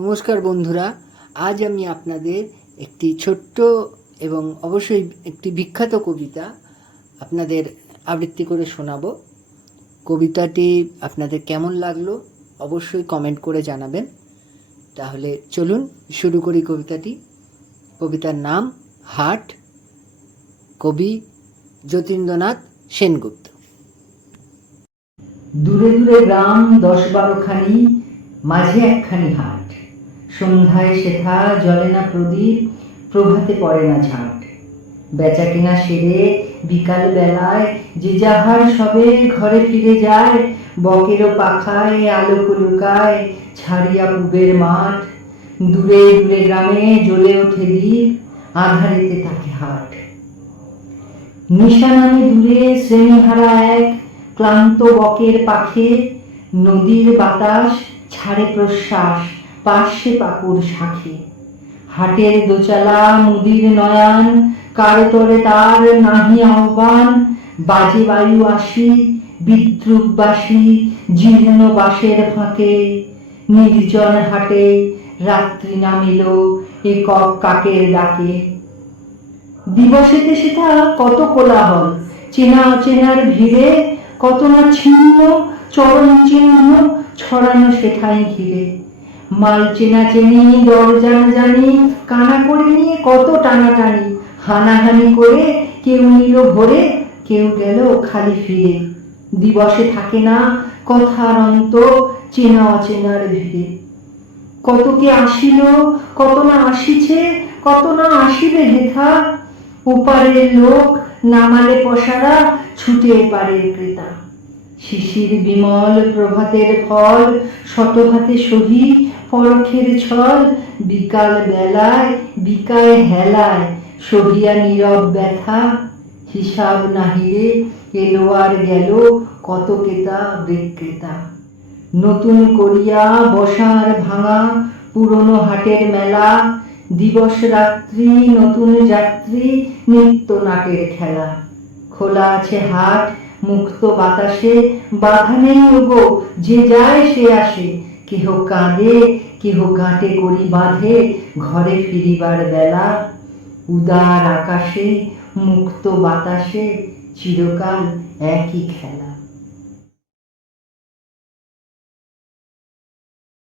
নমস্কার বন্ধুরা, আজ আমি আপনাদের একটি ছোট্ট এবং অবশ্যই একটি বিখ্যাত কবিতা আপনাদের আবৃত্তি করে শোনাবো। কবিতাটি আপনাদের কেমন লাগল অবশ্যই কমেন্ট করে জানাবেন। তাহলে চলুন শুরু করি কবিতাটি। কবিতার নাম হাট, কবি যতীন্দ্রনাথ সেনগুপ্ত। দূরে দূরে গ্রাম দশ বারোখানি মাঝে একখানি হাট। সন্ধ্যায় শেখা জলে না প্রদীপ, প্রভাতে পড়ে না ঝাঁট। বেচা কিনা সেরে, বিকাল বেলায়, যে যাহার সবে ঘরে ফিরে যায় বকেরও পাখায়, আলো লুকায় ছাড়িয়া পুবের মাঠ। দূরে দূরে গ্রামে জ্বলে ওঠে দ্বীপ আধারেতে থাকে হাট। নিশা নামে দূরে শ্রেণীহারা এক, ক্লান্ত বকের পাখে, নদীর বাতাস, ছাড়ে প্রশ্বাস। পার্শ্বে পাকুর শাখে হাটের দোচালা মুদির নয়ান কারতরে তার নাহি আহ্বান। বাজে বায়ু আসি বিদ্রুপবাসী জীর্ণ বাসের ফাঁকে। নির্জন হাটে রাত্রি নামিল একক কাকের ডাকে। দিবসেতে সেটা কত কোলাহল, চেনা অচেনার ভিড়ে কত না ছিন্ন, চরণ চিহ্ন ছড়ানো সেখানে ঘিরে। মাল চেনা চেনি দর জানা কানা করে নিয়ে কত টানাটানি। হানাহানি করে কেউ নিল ভরে, কেউ গেল খালি ফিরে। দিবসে থাকে না কথার অন্ত, চেনা অচেনার ভিড়ে। কত কে আসিল, কত না আসিছে, কত না আসিবে হেথা। ওপারের লোক নামালে পসারা ছুটে পারে ক্রেতা। শিশির বিমল প্রভাতের ফল, শতভাতে সহি পরখের ছল, বিকাল বেলায় বিকায় হেলায় সহিয়া নীরব ব্যথা, হিসাব নাহিরে এলো আর গেল কত কেতা বিক্রেতা। নতুন করিয়া বসার ভাঙা পুরনো হাটের মেলা, দিবস রাত্রি, নতুন যাত্রী, নিত্য নাটের খেলা। খোলা আছে হাট মুক্ত বাতাসে বাধা নেই গো যে যায় সে আসে। কেহ কাঁদে, কেহ গাঁটে করি বাঁধে, ঘরে ফিরিবার বেলা উদার আকাশে, মুক্ত বাতাসে, চিরকাল একই খেলা।